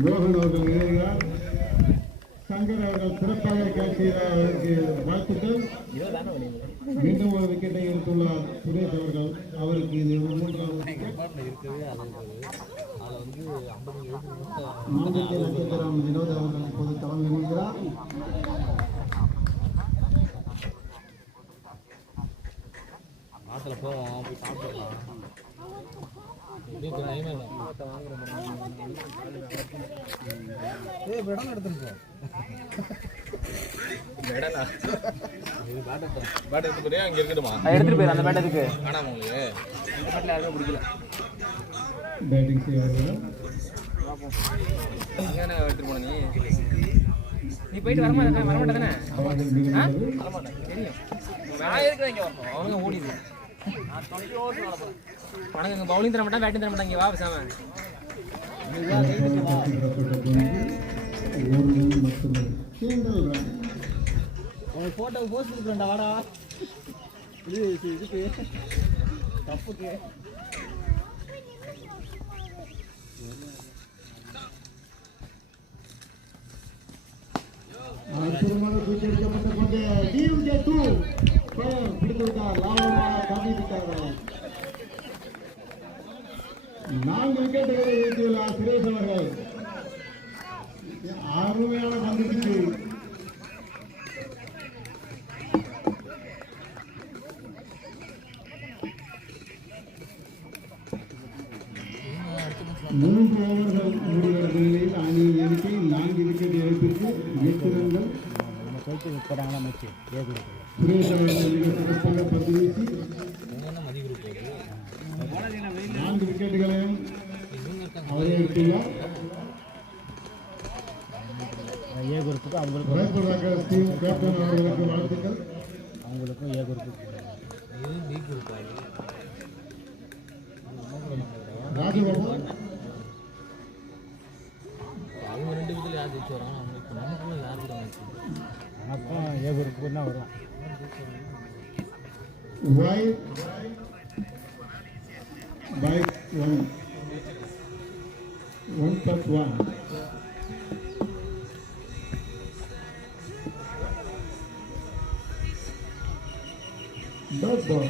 மோகன் அவர்கள் இணைகிறார். சங்கர் அவர்கள் சிறப்பாக கேட்ச் செய்ததற்கு வாழ்த்துக்கள். மீண்டும் ஒரு விக்கெட்டை எடுத்துள்ளார் சுரேஷ் அவர்கள். அவருக்கு இது மூன்றாவது மாநிலத்தை நட்சத்திரம் வினோத் அவர்கள் இப்போது களம் இணைகிறார். போவோம் போய் சாப்பிடலாம். எடுத்துட்டு போயிரு அந்த பேட்டத்துக்கு. வேணாம் உங்களுக்கு அந்த பேட்டில் யாருமே பிடிக்கல. பேட்டிங் செய்வார்கள். அங்கே எடுத்துட்டு போன நீ போயிட்டு வரமாட்டே தானே? தெரியும் நான் இருக்கிறேன். இங்கே வரணும் அவங்க ஓடிது. உனக்கு பவுலிங் தர மாட்டான், பேட்டிங் தர மாட்டாங்க. வா பேசாம போட்டோ போஸ்ட் கொடுக்குறேன்டா. வாடா இதுக்கு தப்புக்கு அற்புதமான சுற்றெடுக்கப்பட்ட கொண்டு டியூஜே2 பிடித்துவிட்டார். லாபமாக காட்டிவிட்டார்கள். 4 விக்கெட்டுகளை வீழ்த்தியுள்ளார் சுரேஷ் அவர்கள். அருமையான பந்துக்கு 3 ஓவர்கள் முடிவடைந்த நிலையில் அணி எண்ணிக்கை 4 விக்கெட் இழப்பிற்கு 8 ரன்கள். சுரேஷ் அவர்கள் மிக சிறப்பாக பந்து வீசி 4 விக்கெட்டுகளையும் அவரே எடுத்துள்ளார். கேப்டன் அவர்களுக்கு வாழ்த்துக்கள். அவங்களுக்கும் ஏ குரூப் ராஜபாபு அவங்க 2 விதத்தில் யார் ஜெயிச்சு வராங்க. அவங்களுக்கு நமக்கும் யாருக்கு தான் எனக்கும் ஏ குரூப்புக்கு தான் வரும். White by 1+1. Dot ball.